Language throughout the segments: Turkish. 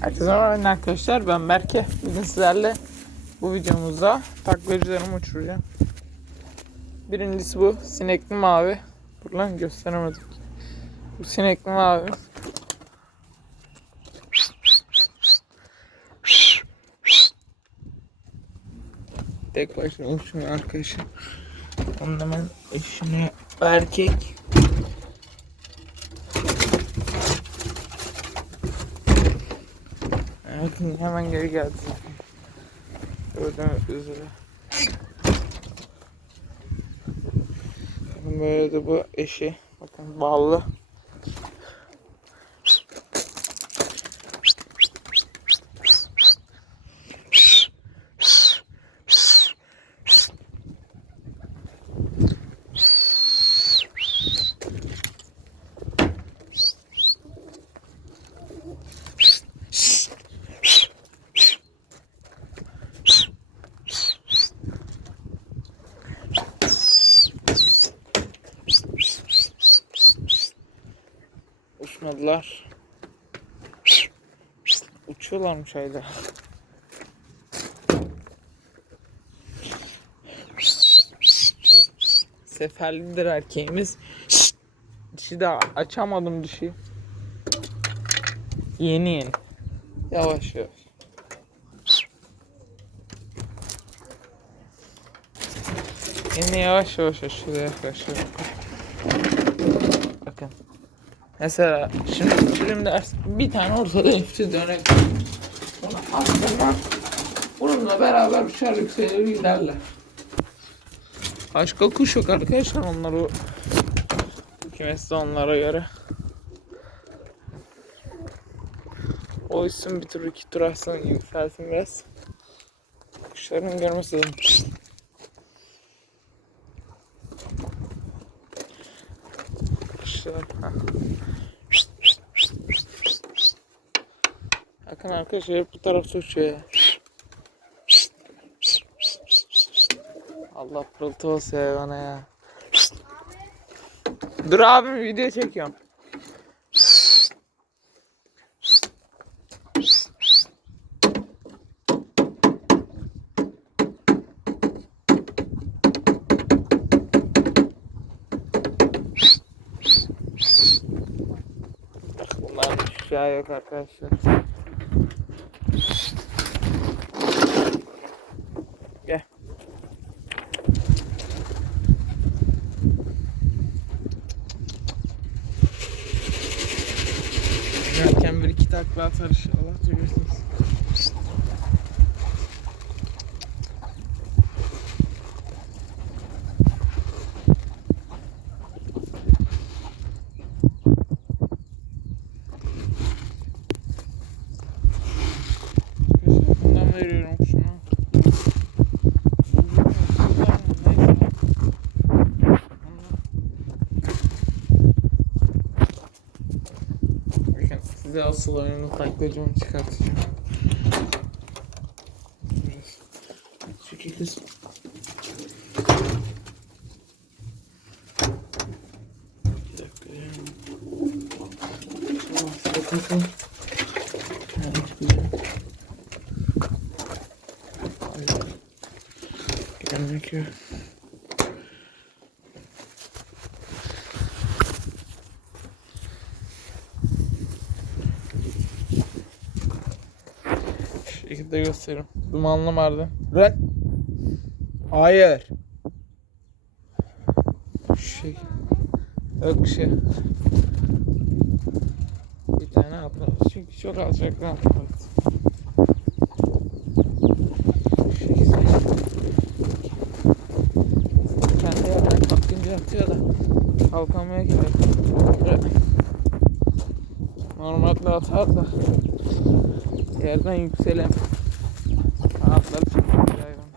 Herkese merhaba arkadaşlar ben Berke. Bugün sizlerle bu videomuzda taklacılarımı uçuracağım. Birincisi bu sinekli mavi. Dur lan gösteremedik. Bu sinekli mavi. Tek başına uçmuyor arkadaşlar. Onun hemen eşini erkek. Hemen geri geldi. Gördüğünüz üzere. Böyle de bu eşi. Bakın ballı. Uçmadılar. Uçuyorlarmış ayda. Seferlidir erkeğimiz. Dişi de açamadım dişi. Yeni yeni. Yavaş yavaş. Yine yavaş yavaş aşağıya yaklaşıyor. Mesela şimdi uçurum ders bir tane ortada hepsi dönek. Sonra aslında bununla beraber uçar yükselir giderler. Başka kuş yok arkadaşlar onlar o kümesi onlara göre. O bir tur iki tur atsın yükselsin biraz. Kuşların görmesi lazım. Ha. Bakın arkadaşlar hep bu tarafta uçuyor ya. Allah pırıltı olsun ya bana ya. Dur abim video çekiyorum. Şey yok arkadaşlar. Gel. Yerken bir iki takla atar inşallah size asıl oyunu taklacımı çıkartacağım. Çekil. Bir dakika ya. Tamam, size takın. Yani çıkacağım. Gelmek yok. Şu şekilde gösteririm. Dumanlı Mardin. Ren. Hayır. Şu şey. Yok bir şey. Bir tane atla. Çünkü çok alçaktan şekilde. Kendi yerden kalkınca atıyor da kalkamaya gerek. Normalde atar da yerden yükselem. Kanatları çekiyor hayvan.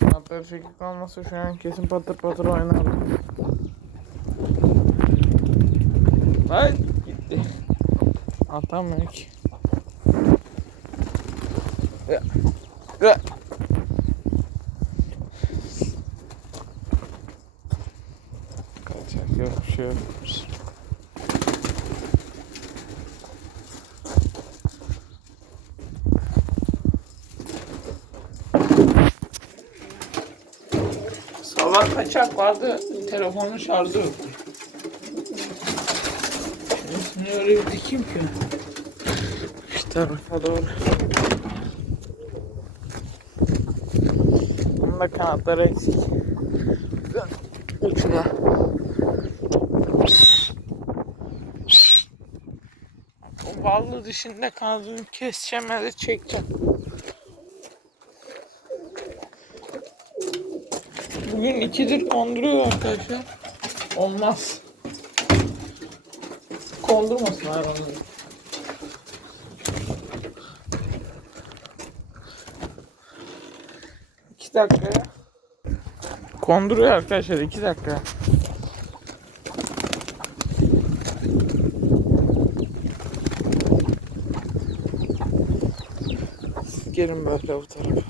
Kanatları çekik kalmasa şu an kesin patır patır oynardı. Lan gitti. Atamıyor ki. Ya. Ya. Kaçak yok bir şey yok. Kaçak vardı. Telefonun şarjı yoktu. Şimdi öyle bir dikeyim ki. Şu tarafa doğru. Bunun da kanatları eksik. Uçuna. O ballı dışında kanadını keseceğim ya da çekeceğim. Bugün ikidir konduruyor arkadaşlar. Olmaz. Kondurmasın hayvanları. İki dakikaya. Konduruyor arkadaşlar iki dakika. Gelin böyle bu tarafa.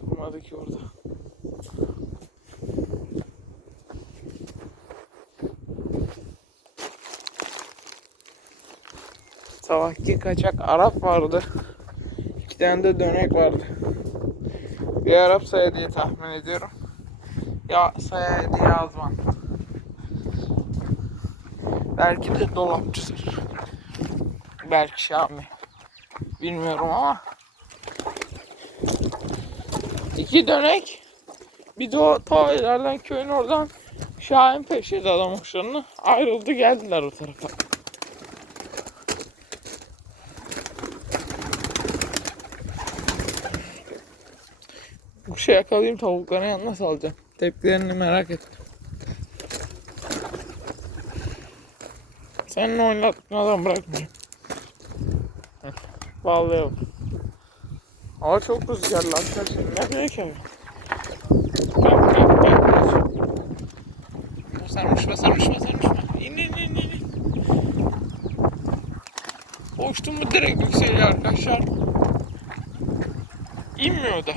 Durmadı ki orada. Sabahki kaçak Arap vardı. İki tane de dönek vardı. Bir Arap saya diye tahmin ediyorum. Ya saya diye Azman. Belki de dolapçıdır. Belki Şami. Bilmiyorum ama. İki dönek. Bir de o ta ileriden köyün oradan Şahin peşiydi adam kuşlarını. Ayrıldı geldiler o tarafa. Bu şey yakalayayım tavukların yanına salacağım. Tepkilerini merak ettim. Seninle oynatmadan bırakmayayım. Heh, Bağlayalım. Hava çok rüzgarlı arkadaşlar. Ne diyor ki? Kalk kalk kalk. Sarmışma sarmışma sarmışma. İn in in in. Uçtum mu direkt yükseliyor arkadaşlar. İnmiyor da.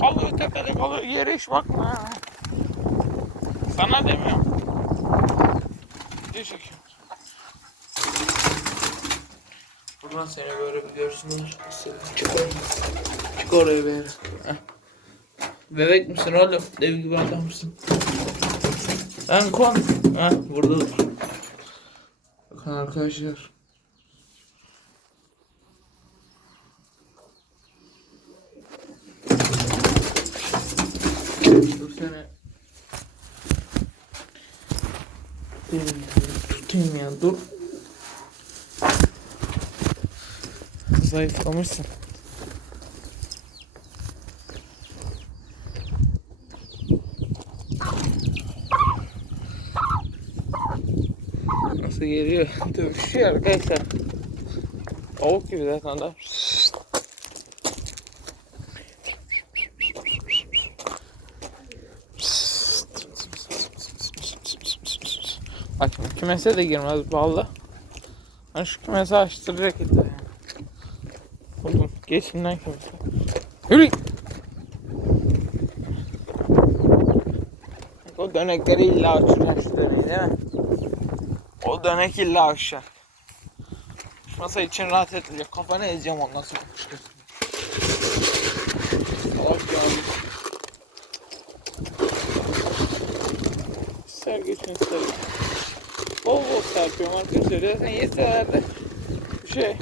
Kalıyor tepede kalıyor. Yere hiç bakma. Sana demiyorum. Çekiyorum. Buradan seni böyle bir görsünler. Çık oraya. Çık oraya bir yere. Bebek misin oğlum? Dev gibi adamsın. Sen kon. Ha burada dur. Bakın arkadaşlar. Dur seni. Dur, Tutayım ya dur. Zayıflamışsın. Geliyor? Dövüşüyor arkadaşlar. Tavuk gibi zaten da. Bak kümese de girmez bağlı. Ben şu kümesi açtıracak illa yani. Oğlum geçin lan kümese. Yürü. O dönekleri illa açacaksın şu döneği değil mi? O dönek illa açacak. Şu masa için rahat etmeyecek. Kafanı ezeceğim ondan sonra kuşkuyorsun. Salak ya. Ser geçin ser. Bol bol serpiyorum arkadaşlar. Zaten yeseler de bir şey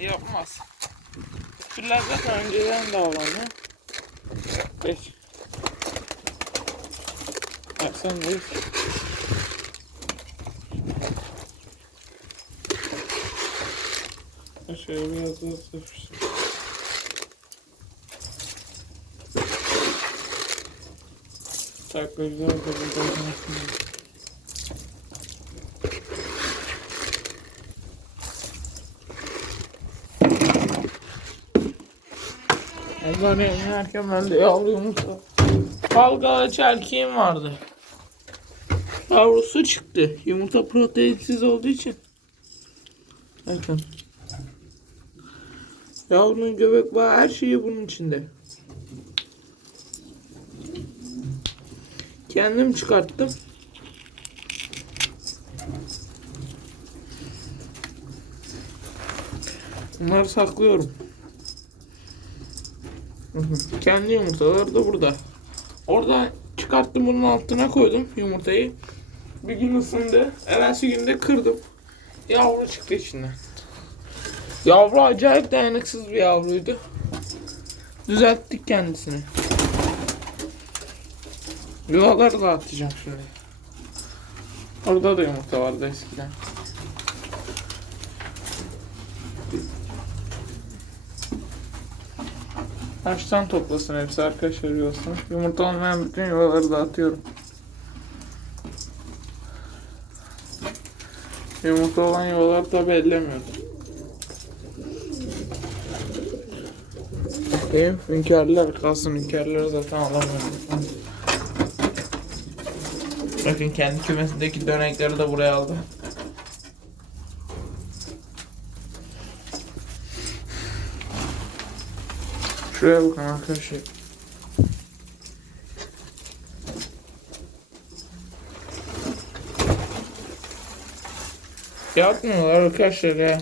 yapmaz. Filler zaten önceden de avlanıyor. Geç. Ha, sen de Şöyle biraz daha sıfır. Da burada oynasın. Onları yerken ben de yavru yumurta. Dalgalı çelkeğim vardı. Yavrusu çıktı. Yumurta proteinsiz olduğu için. Bakın. Yavrunun göbek bağı her şeyi bunun içinde. Kendim çıkarttım. Bunları saklıyorum. Kendi yumurtaları da burada. Orada çıkarttım bunun altına koydum yumurtayı. Bir gün ısındı. Evvelsi günde kırdım. Yavru çıktı içinden. Yavru acayip dayanıksız bir yavruydu. Düzelttik kendisini. Yuvaları da atacağım şimdi. Orada da yumurta vardı eskiden. Taştan toplasın hepsi arkadaşlar yuvasını. Yumurta olmayan bütün yuvaları dağıtıyorum. Yumurta olan yuvaları tabi ellemiyorum. Benim hünkârlar kalsın hünkârları zaten alamıyorum. Bakın kendi kümesindeki dönekleri de buraya aldı. Şuraya bakın arkadaşlar. Yapmıyorlar arkadaşlar ya.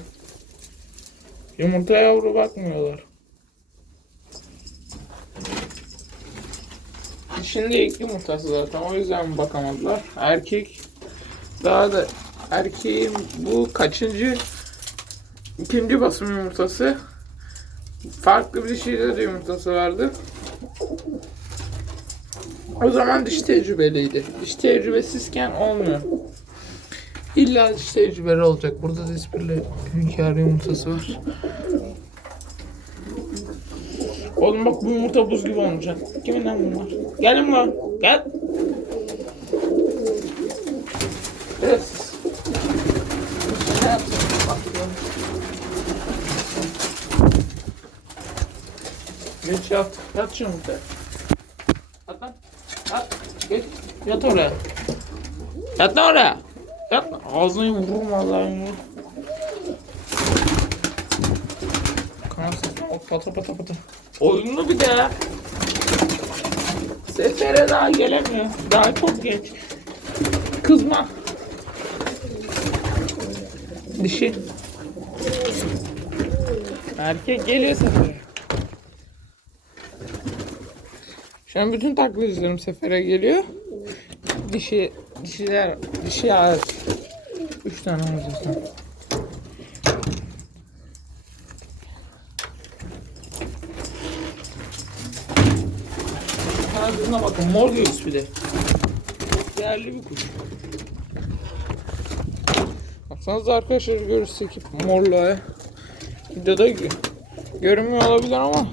Yumurta yavru bakmıyorlar. İlk yumurtası zaten o yüzden bakamadılar. Erkek daha da erkeğin bu kaçıncı ikinci basım yumurtası farklı bir şeyde de yumurtası vardı. O zaman diş tecrübeliydi. Diş tecrübesizken olmuyor. İlla diş tecrübeli olacak. Burada da ispirli hünkâr yumurtası var. Oğlum bak bu yumurta buz gibi olacak. Kimin lan bunlar? Gelin lan. Gel. Evet. Geç yat. Yat şu yumurtaya. Yat lan. Yat. Geç. Yat oraya. Yat lan oraya. Yat. lan. Ağzını vururum vallahi. Kanatsın. O pata pata pata. Oyunlu bir de. Sefere daha gelemiyor. Daha çok geç. Kızma. Dişi. Erkek geliyor sefere. Şu an bütün taklitçilerim sefere geliyor. Dişi, dişiler, dişi hariç. Üç tane var Kanadına bakın mor göğüs bir de. Değerli bir kuş. Baksanıza arkadaşlar göğüsteki morluğa. Videoda gö- görünmüyor olabilir ama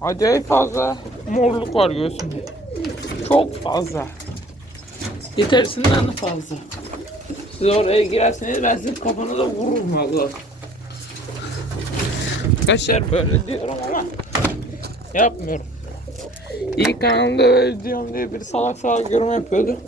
acayip fazla morluk var göğsünde. Çok fazla. Yetersinden de fazla. Siz oraya girerseniz ben sizin kafanıza vururum valla. Arkadaşlar böyle diyorum ama yapmıyorum. İlk kanalımda öyle diyorum diye bir salak salak yorum yapıyordu.